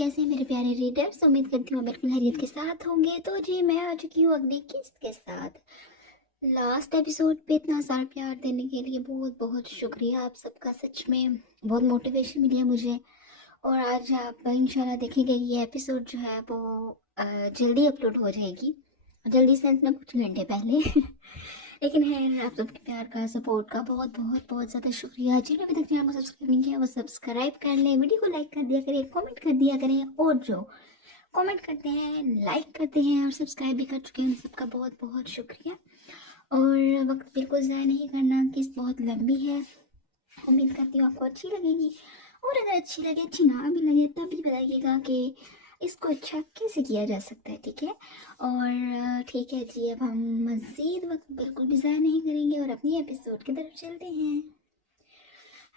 कैसे हैं मेरे प्यारे रीडर्स। उम्मीद करती हूँ बिल्कुल खैरियत के साथ होंगे। तो जी मैं आ चुकी हूँ अगली किस्त के साथ। लास्ट एपिसोड पे इतना सारा प्यार देने के लिए बहुत बहुत शुक्रिया आप सबका। सच में बहुत मोटिवेशन मिली है मुझे। और आज आप इंशाल्लाह देखेंगे ये एपिसोड जो है वो जल्दी अपलोड हो जाएगी। जल्दी सेंस में कुछ घंटे पहले लेकिन है आप सबके प्यार का, सपोर्ट का बहुत बहुत बहुत ज़्यादा शुक्रिया। जिन्होंने अभी तक चैनल को सब्सक्राइब नहीं किया वो सब्सक्राइब कर लें, वीडियो को लाइक कर दिया करें, कमेंट कर दिया करें। और जो कमेंट करते हैं, लाइक करते हैं और सब्सक्राइब भी कर चुके हैं उन सबका बहुत बहुत शुक्रिया। और वक्त बिल्कुल ज़ाया नहीं करना, किस्त बहुत लंबी है। उम्मीद करती हूँ आपको अच्छी लगेगी। और अगर अच्छी लगे, अच्छी ना भी लगे, तब भी बताइएगा कि इसको अच्छा कैसे किया जा सकता है। ठीक है। और ठीक है जी, अब हम मज़ीद वक्त बिल्कुल भी ज़ाया नहीं करेंगे और अपनी एपिसोड की तरफ चलते हैं।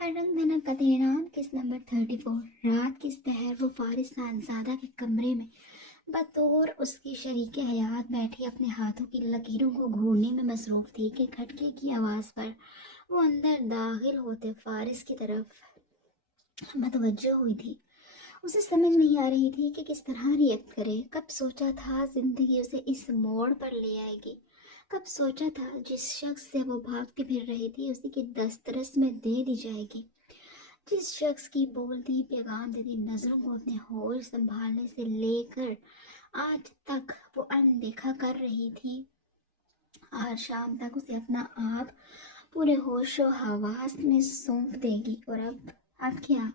हर रंग धनक का तेरे नाम किस नंबर 34। रात की पहर वो फारिस खानज़ादा के कमरे में बतौर उसकी शरीक हयात बैठी अपने हाथों की लकीरों को घूरने में मसरूफ़ थी कि खटके की आवाज़ पर वो अंदर दाखिल होते फारिस की तरफ मतवज्जो हुई थी। उसे समझ नहीं आ रही थी कि किस तरह रिएक्ट करे। कब सोचा था ज़िंदगी उसे इस मोड़ पर ले आएगी। कब सोचा था जिस शख्स से वो भागती फिर रही थी उसी की दस्तरस में दे दी जाएगी। जिस शख्स की बोलती पैगाम देती नज़रों को अपने होश संभालने से लेकर आज तक वो अनदेखा कर रही थी, आज शाम तक उसे अपना आप पूरे होशो हवास में सौंप देगी। और अब क्या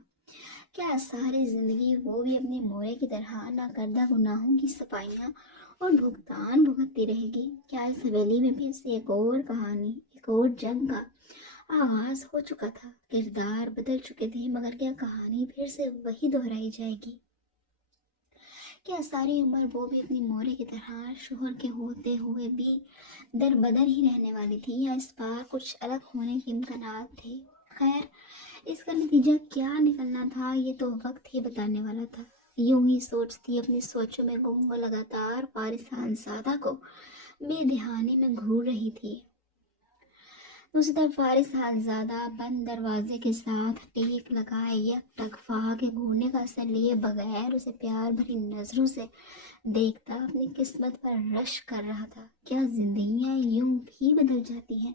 क्या सारी ज़िंदगी वो भी अपने मोरे की तरह नाकर्दा गुनाहों की सफाइयाँ और भुगतान भुगतती रहेगी। क्या इस हवेली में फिर से एक और कहानी, एक और जंग का आगाज हो चुका था। किरदार बदल चुके थे, मगर क्या कहानी फिर से वही दोहराई जाएगी। क्या सारी उम्र वो भी अपनी मोरे की तरह शोहर के होते हुए भी दर बदर ही रहने वाली थी, या इस बार कुछ अलग होने के इम्कानात थे। खैर, इसका नतीजा क्या निकलना था ये तो वक्त ही बताने वाला था। यूं ही सोचती अपनी सोचों में गुम वो लगातार फारिस खानज़ादा को बेध्यानी में घूर रही थी। दूसरी तरफ फारिस खानज़ादा बंद दरवाजे के साथ टेक लगाए यकटक फाहा के घूरने का असर लिए बगैर उसे प्यार भरी नज़रों से देखता अपनी किस्मत पर रश कर रहा था। क्या जिंदगियां यूं भी बदल जाती हैं?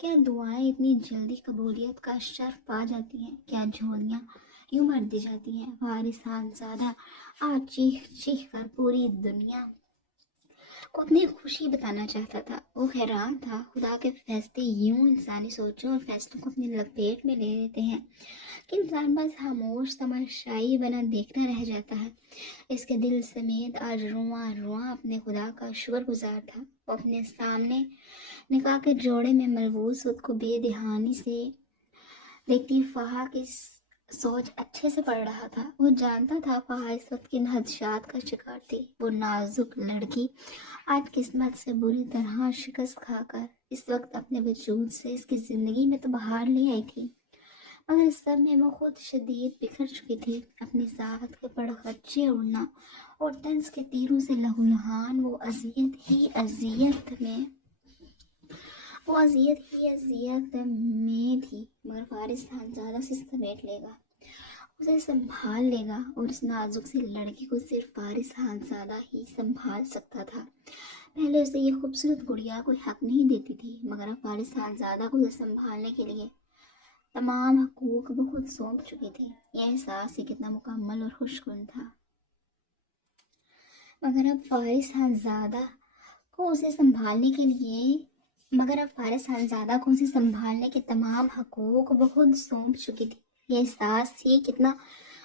क्या दुआएं इतनी जल्दी कबूलियत का शर्फ पा जाती हैं? क्या झोलियां यूं भर दी जाती हैं? फारिस खानज़ादा आज चीख चीख कर पूरी दुनिया को अपनी खुशी बताना चाहता था। वो हैरान था, खुदा के फैसले यूं इंसानी सोचों और फैसलों को अपनी लपेट में ले लेते हैं कि इंसान बस खामोश तमाशाई बना देखना रह जाता है। इसके दिल समेत आज रुआ रुआ अपने खुदा का शुक्रगुजार था। वो अपने सामने निकाह के जोड़े में मलबूस खुद को बेदहानी से देखती फाहा की सोच अच्छे से पड़ रहा था। वो जानता था फाहा इस वक्त किन हदशात का शिकार थी। वो नाजुक लड़की आज किस्मत से बुरी तरह शिकस्त खाकर इस वक्त अपने वजूद से इसकी ज़िंदगी में तो बाहर ले आई थी, मगर इस सब में वो खुद शदीद बिखर चुकी थी। अपनी साहत के पड़खच्चे उड़ना और तंज के तीरों से लहूलुहान वो अजियत में थी। मगर फारिस खानज़ादा से समेट लेगा, उसे संभाल लेगा। और इस नाजुक सी लड़की को सिर्फ फारिस खानज़ादा ही संभाल सकता था। पहले उसे ये खूबसूरत गुड़िया कोई हक नहीं देती थी, मगर अब फारिस खानज़ादा को उसे संभालने के लिए तमाम हकूक वो खुद सौंप चुकी थी। यह एहसास ही कितना मुकम्मल और खुशकुन था। मगर अब फारिस खानज़ादा को उसे संभालने के तमाम हकूक वो खुद सौंप चुकी थी। यह एहसास ही कितना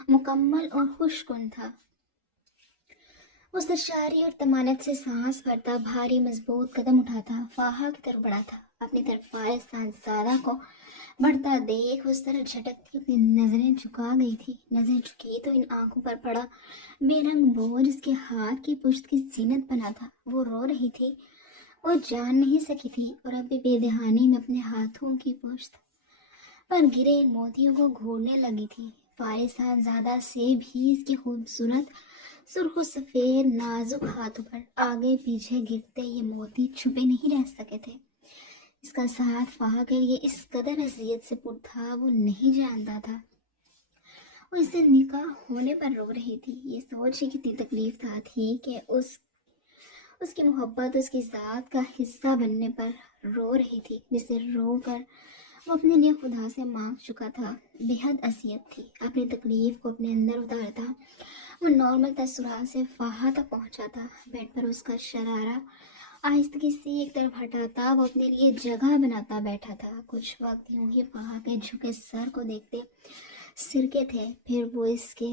मुकम्मल और खुशकुन था। वो सरशारी और तमानत से सांस भरता भारी मजबूत कदम उठाता फाहा की तरफ बढ़ा था। अपनी तरफ फारिस खानज़ादा को बढ़ता देख उस तरह झटकती अपनी नजरें झुका गई थी। नजरें झुकी तो इन आंखों पर पड़ा बेरंग बोझ इसके हाथ की पुश्त की जीनत बना था। वो रो रही थी, वो जान नहीं सकी थी और अब भी बेदहानी में अपने हाथों की पुश्त पर गिरे मोतियों को घूरने लगी थी। फारिस खानज़ादा से भी इसकी खूबसूरत सुर्ख सफ़ेद नाजुक हाथों पर आगे पीछे गिरते ये मोती छुपे नहीं रह सके थे। इसका साथ फाहा के लिए इस कदर अजियत से पुर था वो नहीं जानता था। वो इस दिन निकाह होने पर रो रही थी। ये सोच ही कितनी तकलीफ था थी कि उसकी मोहब्बत उसकी ज़ात का हिस्सा बनने पर रो रही थी, जिसे रो कर वो अपने लिए खुदा से मांग चुका था। बेहद असियत थी, अपनी तकलीफ को अपने अंदर उतारता। वो नॉर्मल तसुरात से फाहा तक पहुंचा था। बेड पर उसका शरारा आहिस्तगी से एक तरफ हटाता, वो अपने लिए जगह बनाता बैठा था। कुछ वक्त यूं ही फाहा के झुके सर को देखते सिरके थे, फिर वो इसके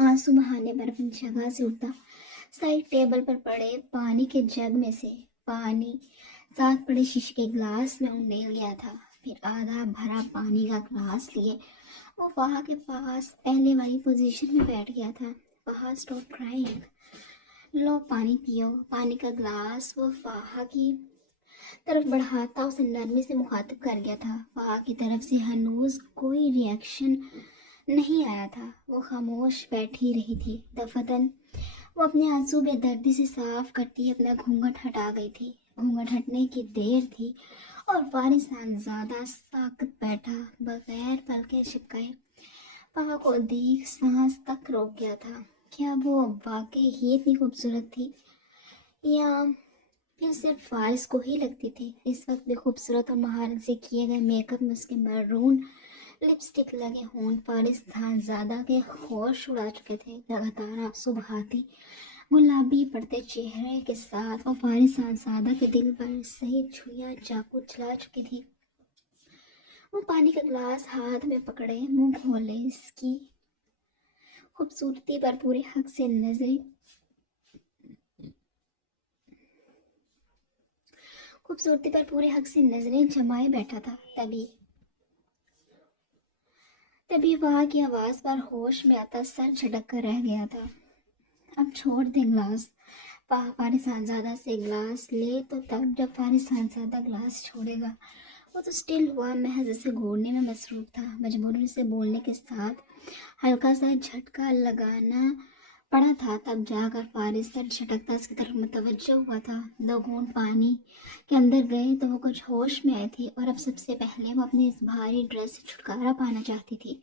आंसू बहाने पर अपनी जगह से उठता, साइड टेबल पर पड़े पानी के जग में से पानी साथ पड़े शीशे के ग्लास में उंडेल गया था। फिर आधा भरा पानी का ग्लास लिए वो फाहा के पास पहले वाली पोजीशन में बैठ गया था। फाहा स्टॉप क्राइंग, लो पानी पियो। पानी का ग्लास वो फाहा की तरफ बढ़ाता उसे नरमी से मुखातिब कर गया था। फाहा की तरफ से हनूज कोई रिएक्शन नहीं आया था। वो खामोश बैठी रही थी। दफतन वो अपने आंसू बेदर्दी से साफ करती अपना घूंघट हटा गई थी। घूंघट हटने की देर थी और वारिस ज़्यादा साकत बैठा बगैर पलके चिपकाए पापा को देख सांस तक रोक गया था। क्या वो वाकई ही इतनी खूबसूरत थी या फिर सिर्फ फारिस को ही लगती थी? इस वक्त भी खूबसूरत और महारत से किए गए मेकअप में उसके मरून लिपस्टिक लगे होंठ फारिस खानज़ादा के होश उड़ा चुके थे। लगातार आंसू बहाती गुलाबी पड़ते चेहरे के साथ और फारिस खानज़ादा के दिल पर सही छुरियां चाकू चला चुकी थी। वो पानी का ग्लास हाथ में पकड़े मुंह खोले, इसकी खूबसूरती पर पूरे हक से नजरें जमाए बैठा था। तभी वहाँ की आवाज़ पर होश में आता सर झटक कर रह गया था। अब छोड़ दे ग्लास। फारिस खानज़ादा से ग्लास ले तो तब जब फारिस खानज़ादा ग्लास छोड़ेगा। वो तो स्टिल हुआ महज उसे घूरने में मसरूफ था। मजबूरी से बोलने के साथ हल्का सा झटका लगाना पड़ा था, तब जाकर फारिस सर झटकता उसकी तरफ मुतवज्जो हुआ था। 2 घूंट पानी के अंदर गए तो वो कुछ होश में आई थी और अब सबसे पहले वो अपनी इस भारी ड्रेस से छुटकारा पाना चाहती थी।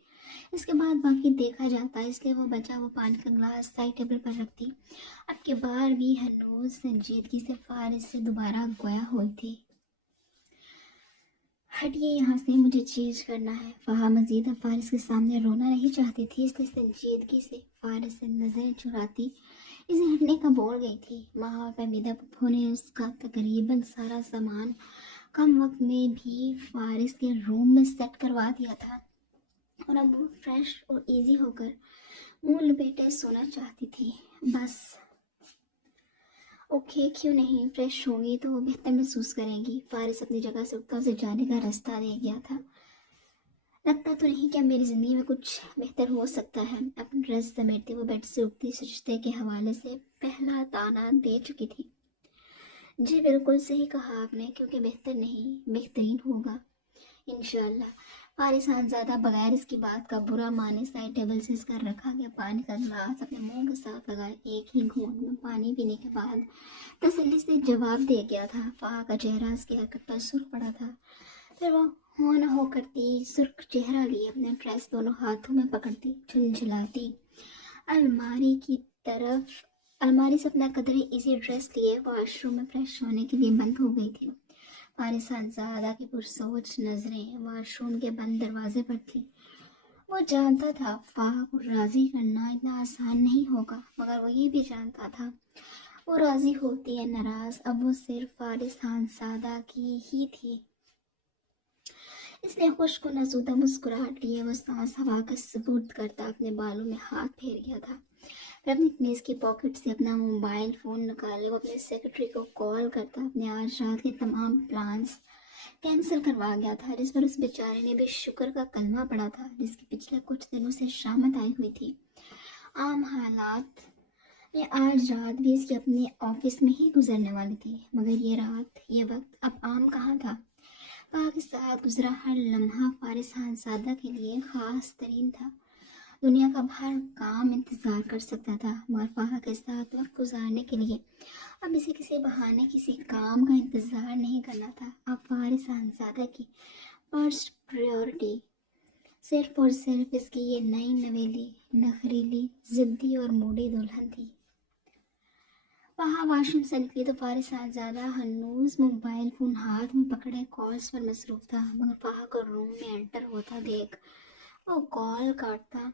इसके बाद बाकी देखा जाता, इसलिए वो बचा वो पानी का ग्लास साइड टेबल पर रखती। अब की बार भी हनूज संजीदगी से फारिस से दोबारा गोया हुई थी। हटिए यहाँ से, मुझे चेंज करना है। फहा मजीद अब फारिस के सामने रोना नहीं चाहती थी, इसलिए संजीदगी से फारिस से नजरें चुराती इसे हटने का बोल गई थी। माँ और फहमीदा पप्पू ने उसका तकरीबन सारा सामान कम वक्त में भी फारिस के रूम में सेट करवा दिया था और अब वो फ्रेश और इजी होकर मुंह लपेटे सोना चाहती थी। बस ओके, क्यों नहीं, फ्रेश होंगी तो वो बेहतर महसूस करेंगी। फारिस अपनी जगह से उठता उसे जाने का रास्ता दे गया था। लगता तो नहीं कि अब मेरी ज़िंदगी में कुछ बेहतर हो सकता है। अपनी ड्रेस समेटती वो बेड से उठती सजदे के हवाले से पहला ताना दे चुकी थी। जी बिल्कुल सही कहा आपने, क्योंकि बेहतर नहीं बेहतरीन होगा इंशाल्लाह। फारिस खानज़ादा बगैर इसकी बात का बुरा माने साइड टेबल से इसका रखा गया पानी का गिलास अपने मुंह के साथ लगाए एक ही घूंट में पानी पीने के बाद तसल्ली से जवाब दे गया था। फाहा का चेहरा इसकी हरकत पर सुर्ख पड़ा था। फिर वो हो न हो करती सुर्ख चेहरा लिए अपने ड्रेस दोनों हाथों में पकड़ती झुलझुलाती अलमारी की तरफ अलमारी से अपना कदरे इसी ड्रेस लिए वॉशरूम में फ्रेश होने के लिए बंद हो गई थी। फारिस खानज़ादा की पुरसोच नजरें वॉशरूम के बंद दरवाजे पर थी। वो जानता था फाहा को राज़ी करना इतना आसान नहीं होगा, मगर वो ये भी जानता था वो राज़ी होती है नाराज़, अब वो सिर्फ फारिस खानज़ादा की ही थी। इसलिए खुशकुन आसूदा मुस्कुराहट लिए वो सांस हवा का सबूत करता अपने बालों में हाथ फेर गया था। फिर अपनी कमीज की पॉकेट से अपना मोबाइल फ़ोन निकाले वो अपने सेक्रेटरी को कॉल करता अपने आज रात के तमाम प्लान्स कैंसिल करवा गया था, जिस पर उस बेचारे ने भी शुक्र का कलमा पड़ा था, जिसकी पिछले कुछ दिनों से शामत आई हुई थी। आम हालात में आज रात भी इसकी अपने ऑफिस में ही गुजरने वाली थी, मगर ये रात ये वक्त अब आम कहाँ था। फाहा के साथ गुजरा हर लम्हा फारिस खानज़ादा के लिए ख़ास तरीन था। दुनिया का हर काम इंतज़ार कर सकता था, मगर फाहा के साथ वक्त गुजारने के लिए अब इसे किसी बहाने किसी काम का इंतज़ार नहीं करना था। अब फारिस खानज़ादा की फर्स्ट प्रायोरिटी صرف اور صرف اس کی یہ نئی نویلی نخریلی ضدی اور موڈی دلہن تھی۔ وہاں واش روم سے نکلی تو فارس صاحبزادہ ہنوز موبائل فون ہاتھ میں پکڑے کالز پر مصروف تھا، مگر فہا کو روم میں انٹر ہوتا دیکھ وہ کال کاٹتا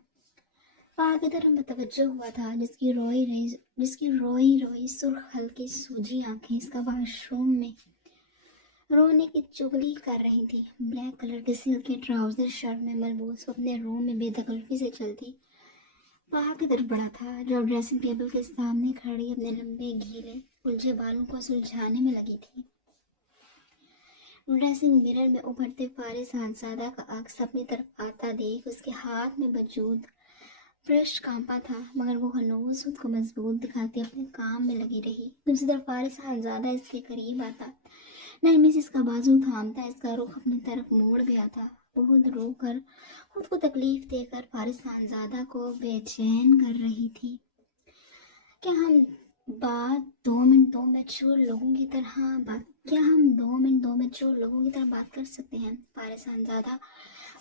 فہا کی طرف متوجہ ہوا تھا، جس کی روئی سرخ ہلکی سوجی آنکھیں اس کا واش روم میں رونے کی چگلی کر رہی تھی۔ بلیک کلر کے سلک کے ٹراؤزر شرٹ میں ملبوس وہ اپنے روم میں بے تکلفی سے چلتی فہا کی طرف بڑھا تھا، جو ڈریسنگ ٹیبل کے سامنے کھڑی اپنے لمبے گھیلے الجھے بالوں کو سلجھانے میں لگی تھی۔ ڈریسنگ مرر میں ابھرتے فارس صاحبزادہ کا عکس اپنی طرف آتا دیکھ اس کے ہاتھ میں موجود برش کانپا تھا، مگر وہ ہنوز خود کو مضبوط دکھاتی اپنے کام میں لگی رہی۔ دوسری طرف فارس صاحبزادہ اس کے قریب آتا، نرمی سے اس کا بازو تھامتا، اس کا رخ اپنی طرف موڑ گیا تھا۔ بہت رو کر خود کو تکلیف دے کر فارس صاحبزادہ کو بے چین کر رہی تھی۔ کیا ہم دو منٹ دو میچور لوگوں کی طرح بات کر سکتے ہیں؟ فارس صاحبزادہ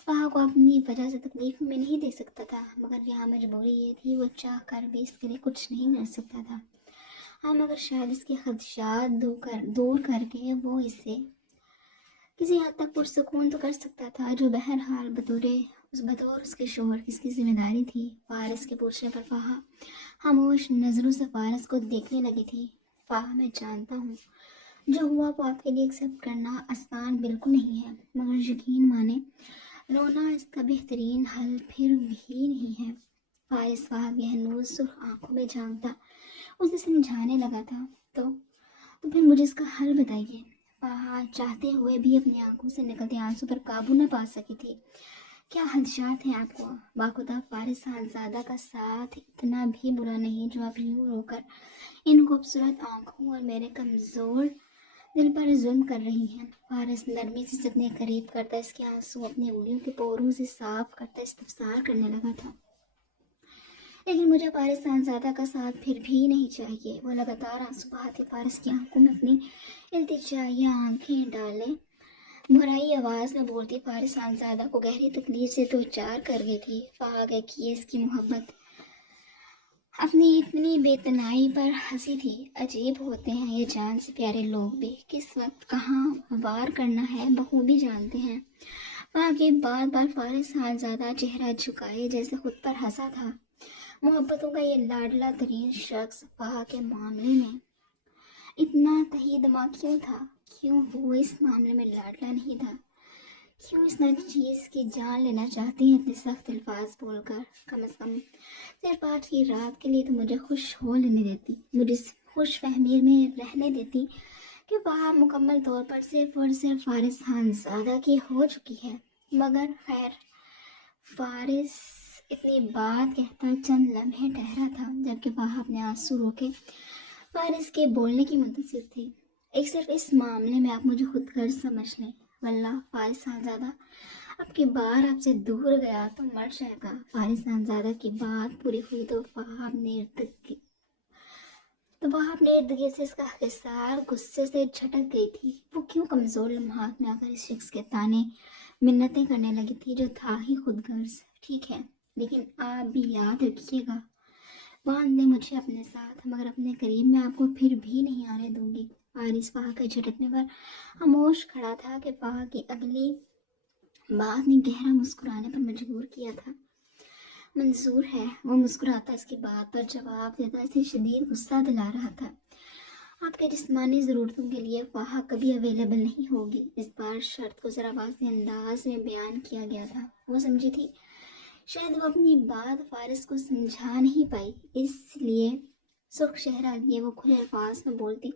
فہا کو اپنی وجہ سے تکلیف میں نہیں دے سکتا تھا، مگر یہاں مجبوری یہ تھی، وہ چاہ کر بھی اس کے لیے کچھ نہیں کر سکتا تھا۔ ہاں، مگر شاید اس کے خدشات دور کر کے وہ اسے کسی حد تک پرسکون تو کر سکتا تھا، جو بہرحال بطور اس کے شوہر کی اس کی ذمہ داری تھی۔ فارس کے پوچھنے پر فہا خاموش نظروں سے فارس کو دیکھنے لگی تھی۔ فہا، میں جانتا ہوں جو ہوا وہ آپ کے لیے ایکسیپٹ کرنا آسان بالکل نہیں ہے، مگر یقین مانے رونا اس کا بہترین حل پھر بھی نہیں ہے۔ فارس فہا کی ہنوز سرخ آنکھوں میں جھانکتا اسے سمجھانے لگا تھا، تو پھر مجھے اس کا حل بتائیے۔ فہا چاہتے ہوئے بھی اپنی آنکھوں سے نکلتے آنسو پر قابو نہ پا سکی تھی۔ کیا خدشات ہیں آپ کو؟ باخدا فارس صاحبزادہ کا ساتھ اتنا بھی برا نہیں جو آپ یوں رو کر ان خوبصورت آنکھوں اور میرے کمزور دل پر ظلم کر رہی ہیں۔ فارس نرمی سے اپنے قریب کرتا اس کے آنسو اپنی انگلیوں کے پوروں سے صاف کرتا استفسار کرنے لگا تھا۔ لیکن مجھے فارس صاحبزادہ کا ساتھ پھر بھی نہیں چاہیے۔ وہ لگاتار آنسو بہاتی فارس کی آنکھوں میں اپنی التجائیہ آنکھیں ڈالے بھرائی آواز میں بولتی فارس صاحبزادہ کو گہری تکلیف سے دو چار کر گئی تھی۔ فہا گئے کہ اس کی محبت اپنی اتنی بے تنائی پر ہنسی تھی۔ عجیب ہوتے ہیں یہ جان سے پیارے لوگ بھی، کس وقت کہاں وار کرنا ہے بخوبی جانتے ہیں۔ فہا کے بار بار فارس صاحبزادہ چہرہ جھکائے جیسے خود پر ہنسا تھا۔ محبتوں کا یہ لاڈلا ترین شخص فہا کے معاملے میں اتنا تہی دماغ کیوں تھا؟ کیوں وہ اس معاملے میں لاڈلا نہیں تھا؟ کیوں اس چیز کی جان لینا چاہتی ہیں اتنے سخت الفاظ بول کر؟ کم از کم صرف آج کی رات کے لیے تو مجھے خوش ہو لینے دیتی، مجھے اس خوش فہمی میں رہنے دیتی کہ فہا مکمل طور پر صرف اور صرف فارس صاحبزادہ کی ہو چکی ہے۔ مگر خیر، فارس اتنی بات کہتا چند لمحے ٹھہرا تھا، جبکہ فہا اپنے آنسو روکے فارس کے بولنے کی منتظر تھی۔ ایک صرف اس معاملے میں آپ مجھے خود غرض سمجھ لیں، واللہ فارس صاحبزادہ اب کی بار آپ سے دور گیا تو مر جائے گا۔ فارس صاحبزادہ کی بات پوری ہوئی تو وہاں اپنے ارد گرد سے اس کا حصار غصے سے جھٹک گئی تھی۔ وہ کیوں کمزور لمحات میں آ کر اس شخص کے تانے منتیں کرنے لگی تھی جو تھا ہی خود غرض۔ ٹھیک ہے، لیکن آپ بھی یاد رکھیے گا، باندھ لیں مجھے اپنے ساتھ، مگر اپنے قریب میں آپ کو پھر بھی نہیں آنے دوں گی۔ فارس فہا کے جھٹکنے پر خاموش کھڑا تھا کہ فہا کی اگلی بات نے گہرا مسکرانے پر مجبور کیا تھا۔ منظور ہے، وہ مسکراتا اس کی بات پر جواب دیتا، اسے شدید غصہ دلا رہا تھا۔ آپ کے جسمانی ضرورتوں کے لیے فہا کبھی اویلیبل نہیں ہوگی۔ اس بار شرط کو ذرا واضح انداز میں بیان کیا گیا تھا۔ وہ سمجھی تھی شاید وہ اپنی بات فارس کو سمجھا نہیں پائی، اس لیے سرخ چہرہ لیے وہ کھلے الفاظ میں بولتی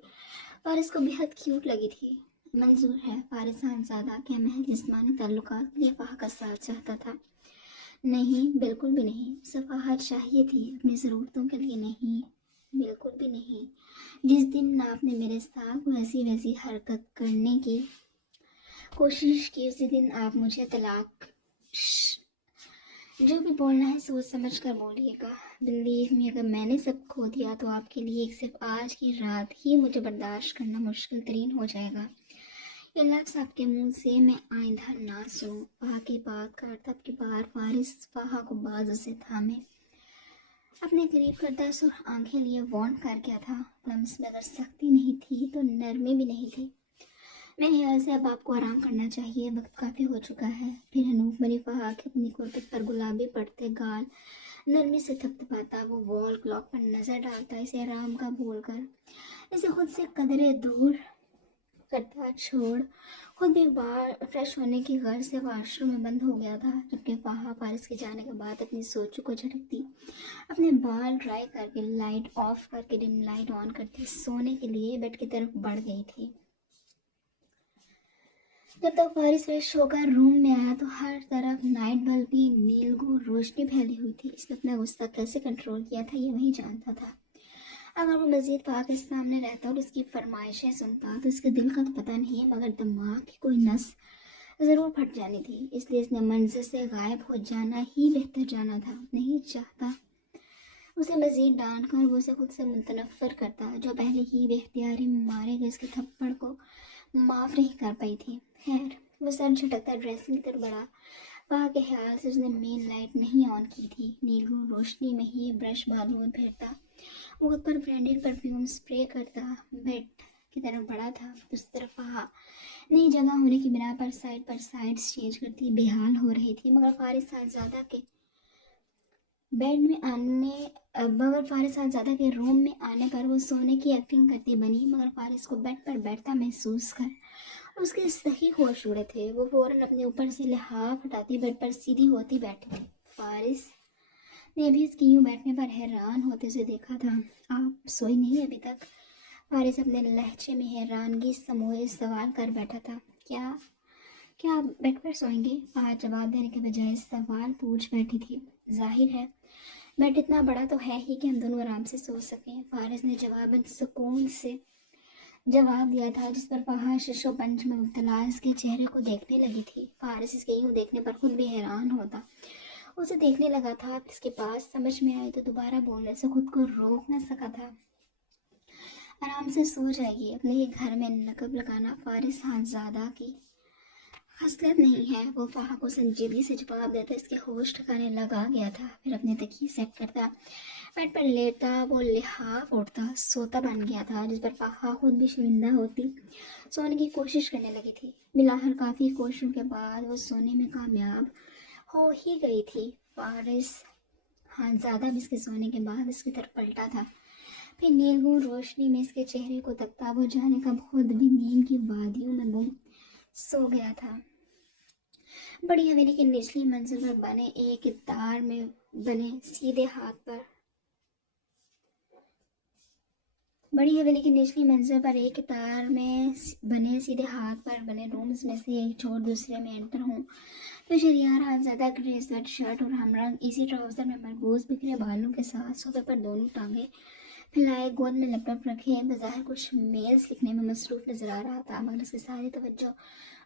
فارس کو بہت کیوٹ لگی تھی۔ منظور ہے، فارس صاحبزادہ کیا محض جسمانی تعلقات کے لیے فہا کا ساتھ چاہتا تھا؟ نہیں، بالکل بھی نہیں۔ صفاحت چاہیے تھی، اپنی ضرورتوں کے لیے نہیں، بالکل بھی نہیں۔ جس دن آپ نے میرے ساتھ ویسی حرکت کرنے کی کوشش کی، اسی دن آپ مجھے طلاق جو بھی بولنا ہے سوچ سمجھ کر بولیے گا۔ بلیو می، اگر میں نے سب کھو دیا تو آپ کے لیے صرف آج کی رات ہی مجھے برداشت کرنا مشکل ترین ہو جائے گا۔ ये लफ्ज़ आपके मुंह से मैं आइंदा ना सुनूं। फहा की बात करता आपकी बार फारिस फहा को बाजू से थामे अपने करीब कर 10 और आंखें लिए वार्न कर गया था। लम्स में अगर सख्ती नहीं थी तो नरमी भी नहीं थी। मेरे ख्याल से अब आपको आराम करना चाहिए, वक्त काफ़ी हो चुका है। फिर हनूक बनी फहा के अपनी कुर्ते पर गुलाबी पड़ते गाल नरमी से थपथपाता वो वॉल क्लॉक पर नज़र डालता, इसे आराम का बोलकर इसे खुद से कदरे दूर करता छोड़ खुद भी बाहर फ्रेश होने की गर्ज से वाशरूम में बंद हो गया था। जबकि फहा फारिस के जाने के बाद अपनी सोचों को झटकती अपने बाल ड्राई करके लाइट ऑफ करके डिम लाइट ऑन करके सोने के लिए बेड की तरफ बढ़ गई थी। जब तक फारिस फ्रेश होकर रूम में आया तो हर तरफ नाइट बल्ब की नीलगू रोशनी फैली हुई थी। इसने अपना गुस्सा कैसे कंट्रोल किया था ये वही जानता था। अगर वो मजीद फहा के सामने रहता और उसकी फरमाइशें सुनता तो इसके दिल का तो पता नहीं, मगर दिमाग की कोई नस ज़रूर फट जानी थी। इसलिए इसने मंजर से गायब हो जाना ही बेहतर जाना था। नहीं चाहता उसे मजीद डांट कर वो उसे खुद से मुतनफ़र करता, जो पहले ही बेख्तियारी मारे गए इसके थप्पड़ को माफ़ नहीं कर पाई थी। खैर, वो सर झटकता ड्रेसिंग की तरफ बढ़ा। फहा के ख्याल से उसने मेन लाइट नहीं ऑन की थी। नीलू रोशनी में ही ब्रश बालों में फेरता, वो खुद पर ब्रांडेड परफ्यूम स्प्रे करता बेड की तरफ बढ़ा था। दूसरी तरफ फहा नई जगह होने की बिना पर साइड चेंज करती बेहाल हो रही थी। मगर फारिस साहबजादा के बेड में आने मगर फारिस साहबजादा के रूम में आने पर वो सोने की एक्टिंग करती बनी, मगर फारिस को बेड पर बैठता महसूस कर उसके सही होश उड़े थे। वो फौरन अपने ऊपर से लिहाफ हटाती बेड पर सीधी होती बैठी थी। फारिस ने भी इसकी यूं बैठने पर हैरान होते से देखा था। आप सोई नहीं अभी तक? फारिस अपने लहजे में हैरानगी समोए सवाल कर बैठा था। क्या क्या आप बेड पर सोएंगे? फहा जवाब देने के बजाय सवाल पूछ बैठी थी। जाहिर है बेड इतना बड़ा तो है ही कि हम दोनों आराम से सो सकें। फारिस ने जवाबन सुकून से जवाब दिया था, जिस पर फहा शशोपंज में मुब्तला इसके चेहरे को देखने लगी थी। फारिस इसके यूं देखने पर खुद भी हैरान होता, उसे देखने लगा था। इसके पास समझ में आए तो दोबारा बोलने से खुद को रोक न सका था। आराम से सो जाएगी, अपने ही घर में नकब लगाना फारिस खानज़ादा की खसलत नहीं है। वो फहा को संजीदगी से जवाब देता इसके होश ठिकाने लगा गया था। फिर अपने तकिए सेट करता बेड पर लेटता वो लिहाफ उठता सोता बन गया था, जिस पर फहा खुद भी शर्मिंदा होती सोने की कोशिश करने लगी थी। बिलाहर काफ़ी कोशिशों के बाद वो सोने में कामयाब हो ही गई थी। फारिस खानज़ादा भी इसके सोने के बाद इसकी तरफ पलटा था। फिर नीलू रोशनी में इसके चेहरे को तकता वो जाने का खुद भी नींद की वादियों में गुम सो गया था। बड़ी हवेली के निचली मंजिल पर बने एक तार में बने सीधे हाथ पर बड़ी हवेली की निचली मंजिल पर एक तार में बने सीधे हाथ पर बने रूम्स में से एक छोड़ दूसरे में एंटर हूँ तो Shahriar Khanzada grey sweat shirt और हमरंग इसी ट्राउज़र में मरबूज बिखरे बालों के साथ सोफे पर दोनों टांगे फैलाए गोद में लैपटॉप रखे बज़ाहिर कुछ मेल्स लिखने में मसरूफ़ नजर आ रहा था, मगर उसकी सारी तवज्जो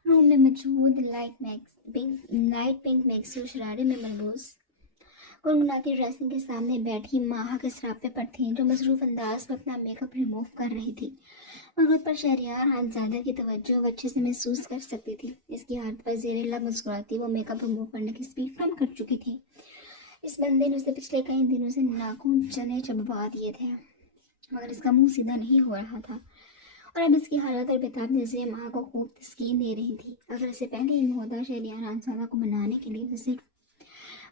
रूम में मौजूद लाइट पिंक मैक्सी शरारे में मलबूस गुनगुनाती ड्रेसिंग के सामने बैठी माहा के सरापे पर थी, जो मसरूफ़ अंदाज में अपना मेकअप रिमूव कर रही थी। मगर पर शहरियार खानज़ादा की तवज्जो वो अच्छे से महसूस कर सकती थी। इसकी हाथ पर ज़ेरे लब मुस्कुराती वो मेकअप रिमूव करने की स्पीड कम कर चुकी थी। इस बंदे ने उसे पिछले कई दिनों से नाखून चने चबवा दिए थे, मगर इसका मुंह सीधा नहीं हो रहा था और अब इसकी हालत और बेताब नजरें माँ को खूब तस्कीन दे रही थी। अगर इससे पहले इन होता शहरियार खानज़ादा को मनाने के लिए उसे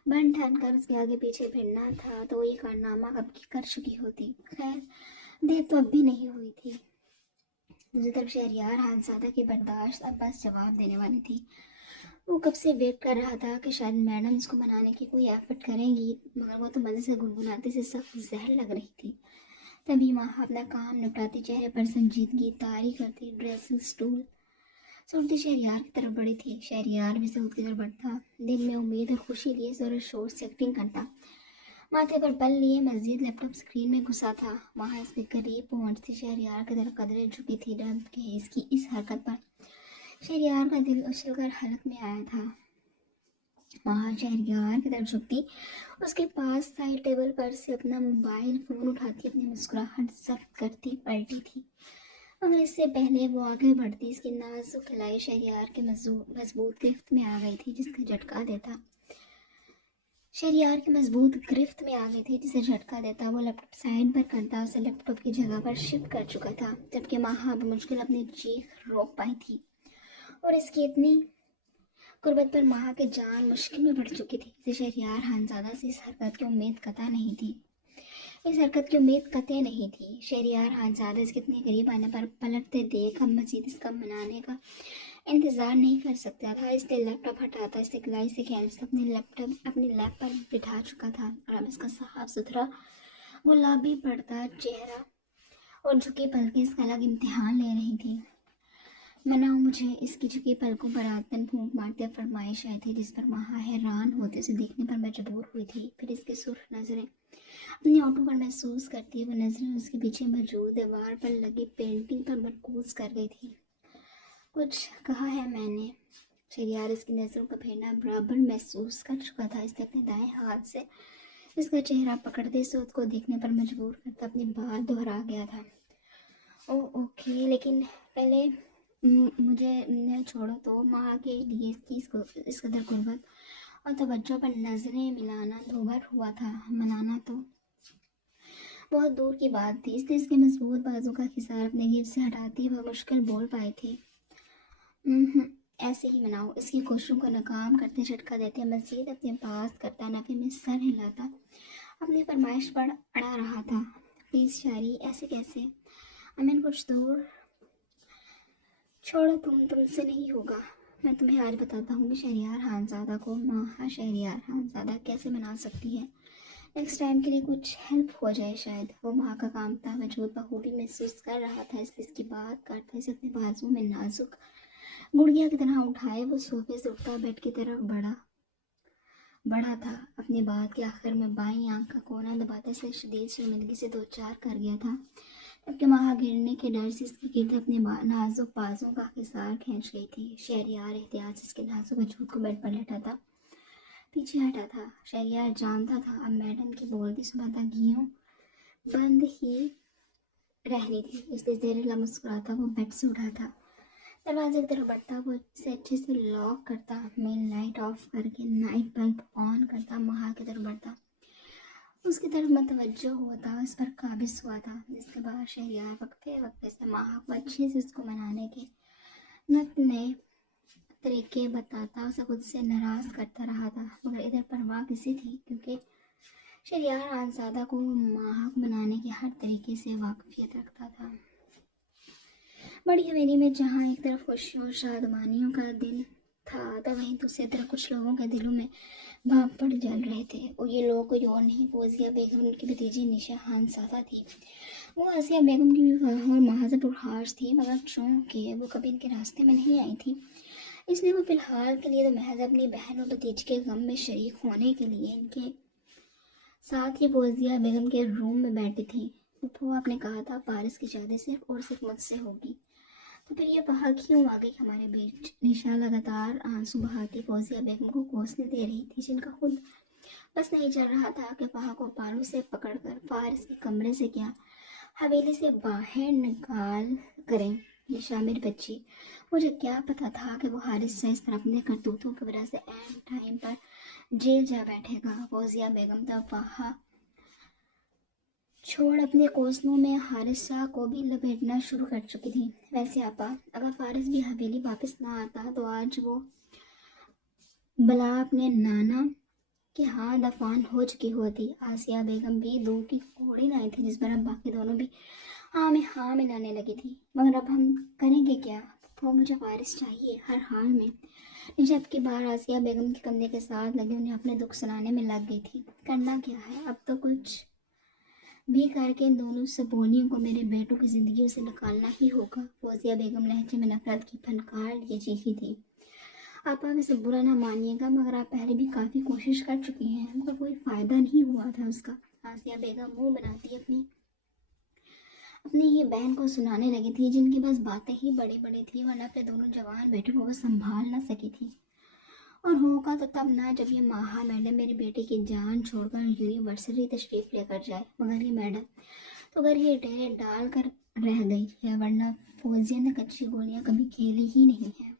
बन ठान कर उसके आगे पीछे फिरना था तो ये कारनामा कब की कर चुकी होती। खैर, देर तो अब भी नहीं हुई थी। दूसरी तरफ शहरियार खानज़ादा की बर्दाश्त अब बस जवाब देने वाली थी। वो कब से वेट कर रहा था कि शायद मैडम इसको मनाने की कोई एफर्ट करेंगी, मगर वो तो मज़े से गुनगुनाती से सख्त जहर लग रही थी। तभी माँ अपना काम निपटाती चेहरे पर संजीदगी तारी करती ड्रेसिंग स्टूल सूरती शहरियार की तरफ बढ़ी थी। शहरियार भी सऊद की तरफ बढ़ता, दिल में उम्मीद और खुशी लिए जोर शोर से एक्टिंग करता, माथे पर बल लिए मस्जिद लैपटॉप स्क्रीन में घुसा था। वहाँ इसके करीब पहुँचती शहरियार की तरफ कदरें झुकी थी। डर के इसकी इस हरकत पर शहरियार का दिल उछल कर हलक में आया था। वहाँ शहरियार की तरफ झुकती उसके पास साइड टेबल पर से अपना मोबाइल फ़ोन उठाती अपनी मुस्कुराहट जब्त करती पलटी थी। مگر اس سے پہلے وہ آگے بڑھتی اس کی نازک کلائی شہریار کے مضبوط گرفت میں آ گئی تھی، جس کا جھٹکا دیتا شہریار کی مضبوط گرفت میں آ گئی تھی جسے جھٹکا دیتا وہ لیپ ٹاپ سائڈ پر کرتا اسے لیپ ٹاپ کی جگہ پر شفٹ کر چکا تھا، جبکہ ماہا بمشکل اپنی چیخ روک پائی تھی، اور اس کی اتنی قربت پر ماہا کی جان مشکل میں پڑ چکی تھی جسے شہریار خانزادہ سے اس حرکت کی امید قطع نہیں تھی۔ شہریار خانزادہ اس کے اتنے قریب آنے پر پلٹتے دیکھ اب مزید اس کا منانے کا انتظار نہیں کر سکتا تھا، اس لیے لیپ ٹاپ ہٹاتا اس کلائی سے کھینچتا اپنے لیپ ٹاپ اپنی لیپ پر بٹھا چکا تھا، اور اب اس کا صاف ستھرا گلابی پڑتا چہرہ اور جھکی پلکیں اس کا الگ امتحان لے رہی تھی۔ مناؤ مجھے، اس کی جھکی پلکوں پر آتن پھونک مارتے فرمائش آئی تھی، جس پر ماہا حیران ہوتے اسے دیکھنے پر مجبور ہوئی تھی۔ پھر اس کی سرخ نظریں اپنی ہونٹوں پر محسوس کرتی وہ نظریں اس کے پیچھے موجود دیوار پر لگی پینٹنگ پر مرکوز کر گئی تھی۔ کچھ کہا ہے میں نے؟ شہریار اس کی نظروں کا پھیرنا برابر محسوس کر چکا تھا، اس نے اپنے دائیں ہاتھ سے اس کا چہرہ پکڑتے سے اس کو دیکھنے پر مجبور کرتا اپنی بات دہرا گیا تھا۔ اوکے، لیکن پہلے مجھے چھوڑو تو ماں کے لیے اس قدر قربت اور توجہ پر نظریں ملانا دوبھر ہوا تھا، منانا تو بہت دور کی بات تھی۔ اس نے اس کے مضبوط بازو کا حصار اپنے گرد سے ہٹاتی وہ مشکل بول پائی تھی۔ ایسے ہی مناؤ، اس کی کوششوں کو ناکام کرتے جھٹکا دیتے مزید اپنے پاس کرتا، نفی میں سر ہلاتا اپنی فرمائش پر اڑا رہا تھا۔ پلیز شاعری، ایسے کیسے؟ امین کچھ دور چھوڑو، تم سے نہیں ہوگا۔ میں تمہیں آج بتاتا ہوں کہ شہریار خانزادہ کو ماہا شہریار خانزادہ کیسے منا سکتی ہے۔ نیکسٹ ٹائم کے لیے کچھ ہیلپ ہو جائے شاید۔ وہ ماں کا کامتا وجود بخوبی محسوس کر رہا تھا، اس کی بات کرتا اسے اپنے بازو میں نازک گڑیا کی طرح اٹھائے وہ صوفے سے اٹھتا بیڈ کی طرف بڑھا تھا، اپنی بات کے آخر میں بائیں آنکھ کا کونا دباتے سے شدید شرمندگی سے دو چار کر گیا تھا، جبکہ ماہا گرنے کے ڈر سے اس کے گرد اپنے نازک بازوں کا حصار کھینچ گئی تھی۔ شہریار احتیاط سے اس کے نازک وجود کو بیڈ پر لیٹا تھا، پیچھے ہٹا تھا۔ شہریار جانتا تھا اب میڈم کی بولتی سناتا گیوں بند ہی رہنی تھی، اس لیے زیر لب مسکراتا وہ بیڈ سے اٹھا تھا، دروازے کی طرف بڑھتا، وہ اسے اچھے سے لاک کرتا، مین لائٹ آف کر کے نائٹ بلب آن کرتا، ماہا کی طرف بڑھتا، اس کی طرف متوجہ ہوتا، اس پر قابض ہوا تھا، جس کے بعد شہریار وقفے سے ماہا کو اچھے سے اس کو منانے کے نئے طریقے بتاتا اسے خود سے ناراض کرتا رہا تھا، مگر ادھر پرواہ کسی تھی، کیونکہ شہریار خانزادہ کو ماہا کو منانے کے ہر طریقے سے واقفیت رکھتا تھا۔ بڑی حویلی میں جہاں ایک طرف خوشیوں اور شادمانیوں کا دن تھا تو وہیں دوسری طرف کچھ لوگوں کے دلوں میں بھاپ پڑ جل رہے تھے، اور یہ لوگ کوئی اور نہیں فوزیہ بیگم ان کی بھتیجی نشا خانزادہ تھی۔ وہ آسیہ بیگم کی بھی اور محض پرخاش تھی، مگر چونکہ وہ کبھی ان کے راستے میں نہیں آئی تھی، اس لیے وہ فی الحال کے لیے تو محض اپنی بہن اور بھتیج کے غم میں شریک ہونے کے لیے ان کے ساتھ ہی فوزیہ بیگم کے روم میں بیٹھی تھی۔ پھوپھو نے کہا تھا فارس کی شادی صرف اور صرف مجھ سے ہوگی، تو پھر یہ پہا کیوں آ گئی ہمارے بیچ؟ نشا لگاتار آنسو بہاتی فوزیہ بیگم کو کوسنے دے رہی تھی، جن کا خود بس نہیں چل رہا تھا کہ پہا کو پالو سے پکڑ کر فارس کے کمرے سے کیا حویلی سے باہر نکال کریں۔ نشا میری بچی، مجھے کیا پتا تھا کہ وہ حارث سے اس طرح اپنے کرتوتوں کی وجہ سے اینڈ ٹائم پر جیل جا بیٹھے گا۔ فوزیہ بیگم تب پہا چھوڑ اپنے کوسنوں میں حارث شاہ کو بھی لپیٹنا شروع کر چکی تھی۔ ویسے آپا، اگر فارس بھی حویلی واپس نہ آتا تو آج وہ بلا اپنے نانا کے ہاں دفن ہو چکی ہوتی۔ آسیہ بیگم بھی دو کی کوڑی لائی تھی، جس پر اب باقی دونوں بھی ہاں میں لانے لگی تھی۔ مگر اب ہم کریں گے کیا؟ وہ مجھے فارس چاہیے ہر حال میں۔ جب کی بار آسیہ بیگم کے کندھے کے ساتھ لگے انہیں اپنے دکھ سنانے میں لگ گئی تھی۔ کرنا کیا ہے؟ اب تو کچھ بھی کر کے ان دونوں سبونیوں کو میرے بیٹوں کی زندگیوں سے نکالنا ہی ہوگا۔ فوزیہ بیگم لہجے میں نفرت کی پھنکار لیے چیخی تھی۔ آپا ویسے برا نہ مانیے گا، مگر آپ پہلے بھی کافی کوشش کر چکی ہیں، مگر کوئی فائدہ نہیں ہوا تھا اس کا۔ آسیہ بیگم منہ بناتی اپنی ہی بہن کو سنانے لگی تھی، جن کی بس باتیں ہی بڑی بڑی تھی، ورنہ اپنے دونوں جوان بیٹوں کو وہ سنبھال نہ سکی تھی، اور ہوگا تو تب نہ جب یہ ماہا میڈم میری بیٹی کی جان چھوڑ کر یونیورسٹی تشریف لے کر جائے۔ مگر یہ میڈم तो अगर ये डेरे डाल कर रह गई है, वरना फौजिया ने कच्ची गोलियां कभी खेली ही नहीं है।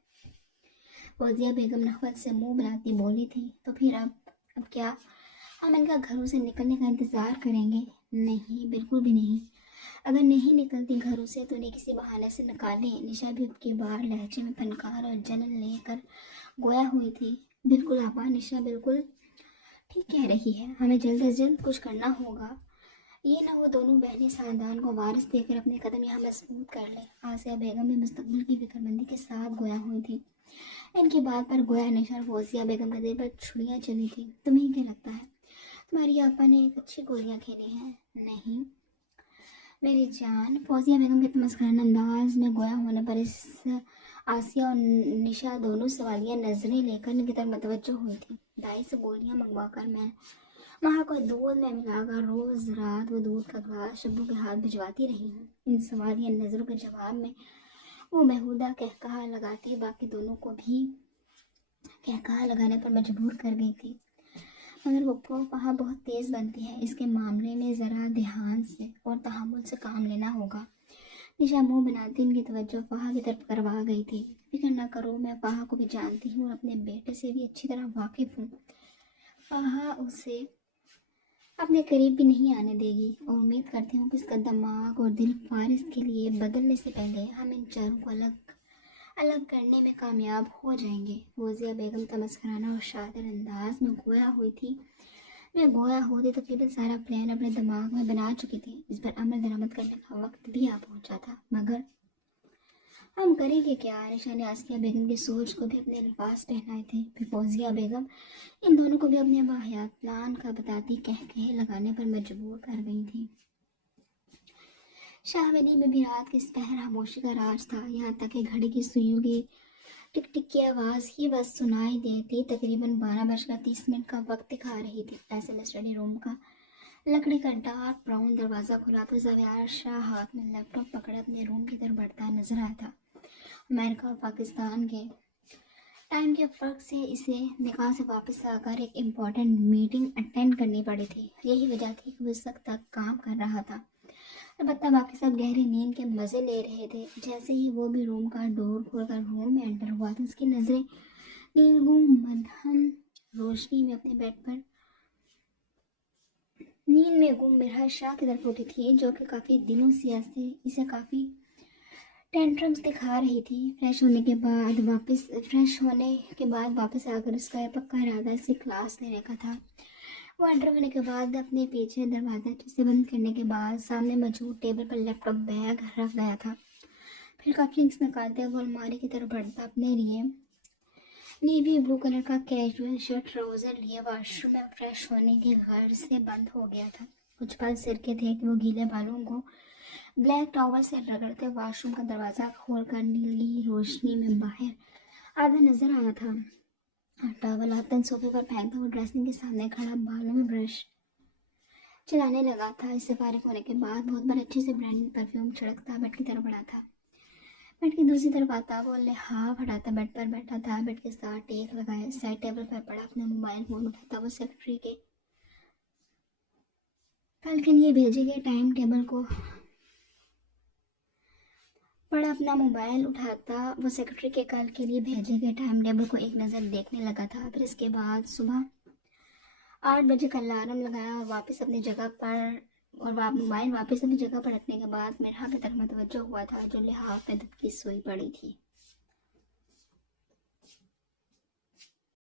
फौजिया बेगम नहवत से मुंह बनाती बोली थी, तो फिर अब क्या हम इनका घरों से निकलने का इंतज़ार करेंगे? नहीं, बिल्कुल भी नहीं। अगर नहीं निकलती घरों से तो उन्हें किसी बहाने से निकालें। निशा भी अब की बार लहजे में फनकार और जलन लेकर गोया हुई थी। बिल्कुल आपा, निशा बिल्कुल ठीक कह रही है, हमें जल्द से जल्द कुछ करना होगा। ये ना वो दोनों बहनें सानदान को वारिस देकर अपने कदम यहाँ मजबूत कर ले। आसिया बेगम भी मुस्तकबिल की फिक्रमंदी के साथ गोया हुई थी। इनकी बात पर गोया निशा और फौजिया बेगम के दिल पर छुड़ियाँ चली थी। तुम्हें क्या लगता है, तुम्हारी आपा ने एक अच्छी गोलियाँ खेली हैं? नहीं मेरी जान, फौजिया बेगम के तमस्कराना अंदाज में गोया होने पर इस आसिया और निशा दोनों सवालिया नजरें लेकर इनकी तरफ मतवज्जो हुई थी। दाई से गोलियां मंगवाकर मैं वहाँ को दूध में मिलाकर रोज रात वो दूध का ग्लास शब्बू के हाथ भिजवाती रही हूँ। इन सवालिया नजरों के जवाब में वो बेहुदा कहकहा लगाती बाकी दोनों को भी कहकहा लगाने पर मजबूर कर गई थी। मगर वो वहाँ बहुत तेज़ बनती है, इसके मामले में ज़रा ध्यान से और तहम्मुल से काम लेना होगा। निशा मुंह बनाती इनकी तवज्जो फ़ाहा की तरफ करवा गई थी। फिक्र ना करो, मैं फ़ाहा को भी जानती हूँ और अपने बेटे से भी अच्छी तरह वाकिफ़ हूँ। फ़ाहा उसे अपने करीब भी नहीं आने देगी और उम्मीद करती हूँ कि इसका दिमाग और दिल फारिस के लिए बदलने से पहले हम इन चारों को अलग करने में कामयाब हो जाएंगे। फौजिया बेगम तमस्कराना और शातिर अंदाज में गोया हुई थी। मैं गोया होती तो केवल सारा प्लान अपने दिमाग में बना चुकी थी, इस पर अमल दरामद करने का वक्त भी आ पहुंचा था। मगर हम करेंगे क्या? निशा ने आसिया बेगम की सोच को भी अपने लिबास पहनाए थे। फिर फौजिया बेगम इन दोनों को भी अपने वाहियात प्लान का बताती कह लगाने पर मजबूर कर गई थी। शाहवनी में भी रात के इस पहर खामोशी का राज था, यहाँ तक कि घड़ी की सुइयों की टिक टिक की आवाज़ ही बस सुनाई देती। तकरीबन 12:30 का वक्त दिखा रही थी। ऐसे में स्टडी रूम का लकड़ी का डार्क ब्राउन दरवाज़ा खुला तो ज़वेर शाह हाथ में लैपटॉप पकड़े अपने रूम की तरफ बढ़ता नजर आया था। अमेरिका और पाकिस्तान के टाइम के फ़र्क से इसे निकाह से वापस आकर एक इम्पॉर्टेंट मीटिंग अटेंड करनी पड़ी थी। यही वजह थी कि वो इस वक्त तक काम कर रहा था। अलबत्ता बाकी सब गहरी नींद के मज़े ले रहे थे। जैसे ही वो भी रूम का डोर खोलकर रूम में एंटर हुआ तो उसकी नज़रें नीलगुम मध्यम रोशनी में अपने बेड पर नींद में गुम मिरहा शाह की तरफ उठी थी, जो कि काफ़ी दिनों से इसे काफ़ी टेंट्रम्स दिखा रही थी। फ्रेश होने के बाद वापस आकर उसका पक्का इरादा इसे क्लास लेने का था। वो एंटर होने के बाद अपने पीछे दरवाज़ा अच्छे से बंद करने के बाद सामने मौजूद टेबल पर लैपटॉप बैग रख गया था। फिर कपलिंग्स निकालते वो अलमारी की तरफ बढ़ता अपने लिए नेवी ब्लू कलर का कैजुअल शर्ट ट्राउज़र लिए वॉशरूम में फ्रेश होने की गर्ज से बंद हो गया था। कुछ पल सिर के थे कि वो गीले बालों को ब्लैक टॉवल से रगड़ते वॉशरूम का दरवाज़ा खोलकर नीली रोशनी में बाहर आधा नजर आया था। टॉवल हाथन सोफे पर फेंकता वो ड्रेसिंग के सामने खड़ा बालों में ब्रश चलाने लगा था। इससे फारिग होने के बाद बहुत बार अच्छे से ब्रांडेड परफ्यूम छिड़कता बेड की तरफ बढ़ा था। बेड की दूसरी तरफ आता वो लिहाफ हटाता बेड पर बैठा था। बेड के साथ टेक लगाए साइड टेबल पर पड़ा अपना मोबाइल फोन उठाता वो सेक्रेटरी के कल के लिए भेजे गए टाइम टेबल को पड़ा अपना मोबाइल उठाता वो सेक्रेटरी के कल के लिए भेजे गए टाइम टेबल को एक नज़र देखने लगा था। फिर इसके बाद सुबह 8 बजे का अलार्म लगाया और वापस अपनी जगह पर मोबाइल वापस अपनी जगह पर रखने के बाद मेरा की तरफ मतवज्जो हुआ था, जो लिहाफ में दुबकी सोई पड़ी थी।